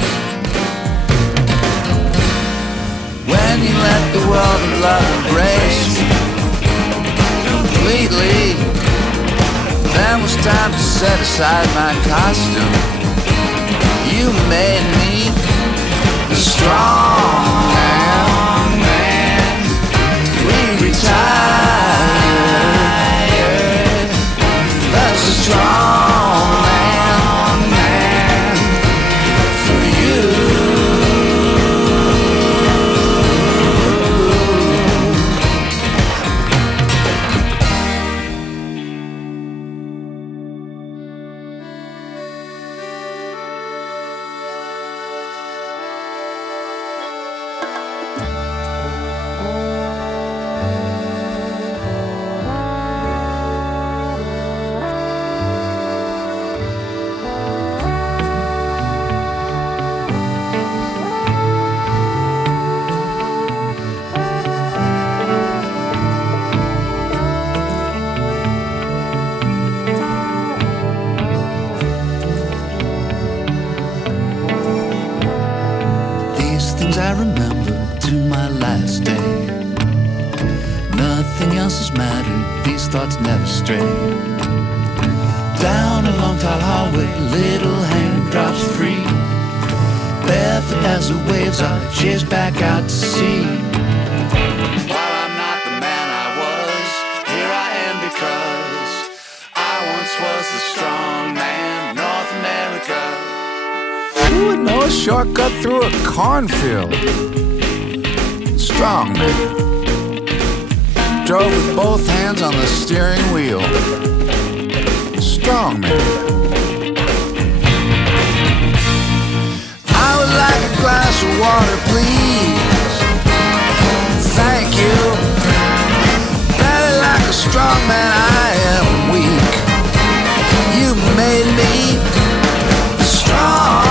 When you let the world of love embrace you completely, then was time to set aside my costume. You made me the strong man. We retired. That's a strong man for you. I remember to my last day. Nothing else has mattered, these thoughts never stray. Down a long tall hallway, little hand drops free. Barefoot as the waves are chased back out to sea. While I'm not the man I was, here I am because I once was the strong man of North America. Who would know a shortcut through a cornfield? Strong man. Drove with both hands on the steering wheel. Strong man. I would like a glass of water, please. Thank you. Better like a strong man, I am weak. You made me strong.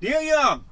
Neil Young.